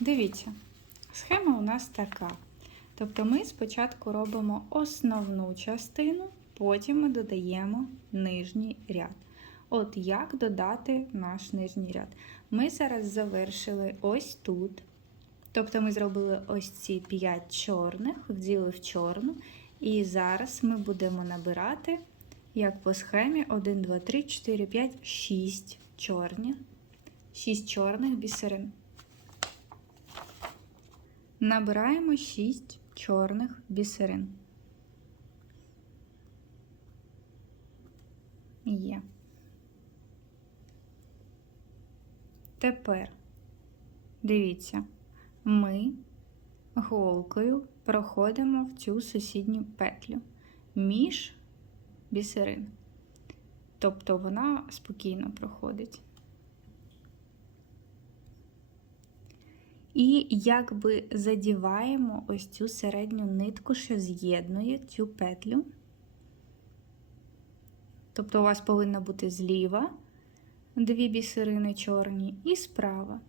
Дивіться, схема у нас така. Тобто ми спочатку робимо основну частину, потім ми додаємо нижній ряд. От як додати наш нижній ряд? Ми зараз завершили ось тут. Тобто ми зробили ось ці 5 чорних, вділи в чорну. І зараз ми будемо набирати, як по схемі, 1, 2, 3, 4, 5, 6 чорні. 6 чорних бісерин. Набираємо 6 чорних бісерин. Є. Тепер дивіться, ми голкою проходимо в цю сусідню петлю між бісерин. Тобто вона спокійно проходить. І якби задіваємо ось цю середню нитку, що з'єднує цю петлю. Тобто у вас повинно бути зліва дві бісерини чорні і справа.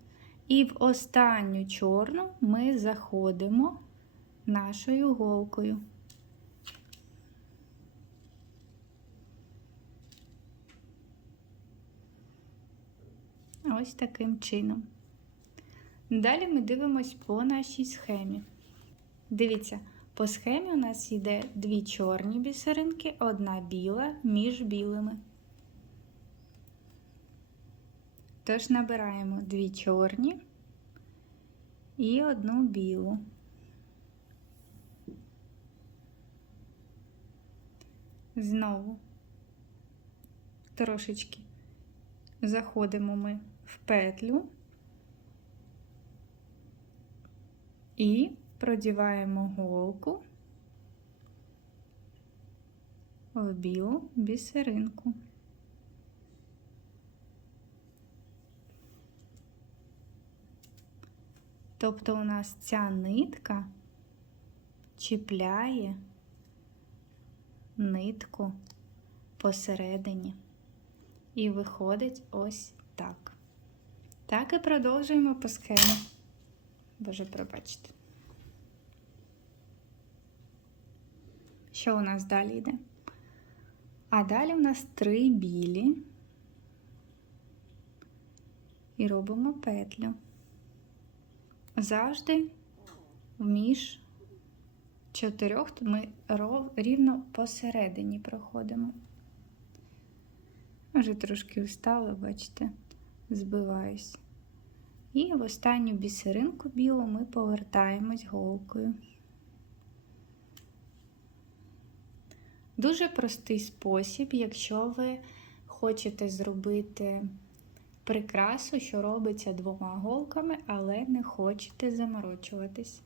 І в останню чорну ми заходимо нашою голкою. Ось таким чином. Далі ми дивимось по нашій схемі. Дивіться, по схемі у нас йде дві чорні бісеринки, одна біла між білими. Тож набираємо дві чорні і одну білу. Знову трошечки заходимо ми в петлю і продіваємо голку в білу бісеринку. Тобто у нас ця нитка чіпляє нитку посередині і виходить ось так. Так і продовжуємо по схемі. Боже, пробачте. Що у нас далі йде? А далі у нас три білі і робимо петлю завжди між чотирьох ми рівно посередині проходимо. Вже трошки встала, бачите, збиваюсь. І в останню бісеринку білу ми повертаємось голкою. Дуже простий спосіб, якщо ви хочете зробити прикрасу, що робиться двома голками, але не хочете заморочуватись.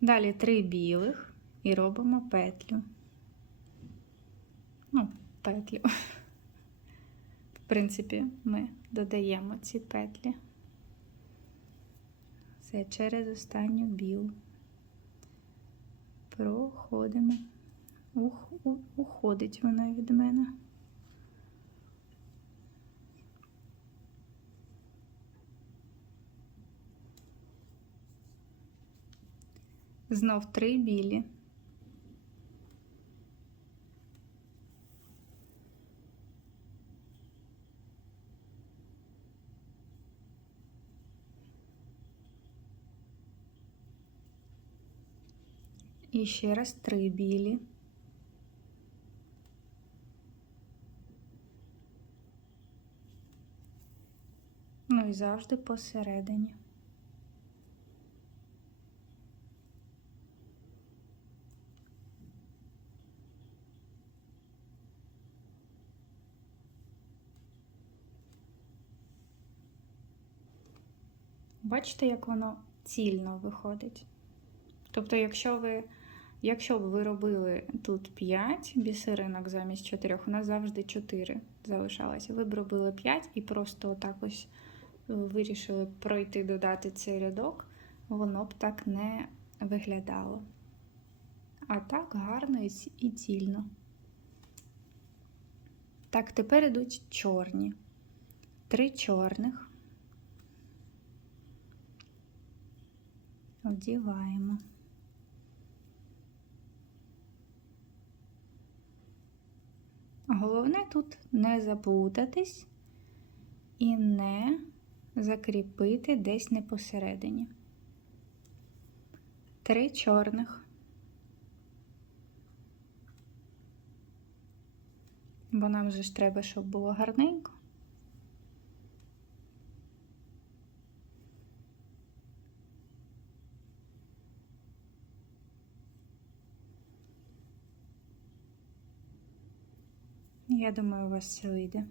Далі три білих і робимо петлю. Ну, петлю. В принципі, ми додаємо ці петлі. Все через останню білу. Проходимо. Ух, уходить вона від мене. Знов три білі. І ще раз три білі. Ну і завжди посередині. Бачите, як воно цільно виходить? Тобто, якщо ви якщо б ви робили тут 5 бісеринок замість 4, у нас завжди 4 залишалося. Ви б робили 5 і просто отак ось вирішили пройти, додати цей рядок, воно б так не виглядало. А так гарно і цільно. Так, тепер йдуть чорні. три чорних. Одіваємо. Головне тут не заплутатись і не закріпити десь не посередині. Три чорних. Бо нам же ж треба, щоб було гарненько. Я думаю, у вас все вийде.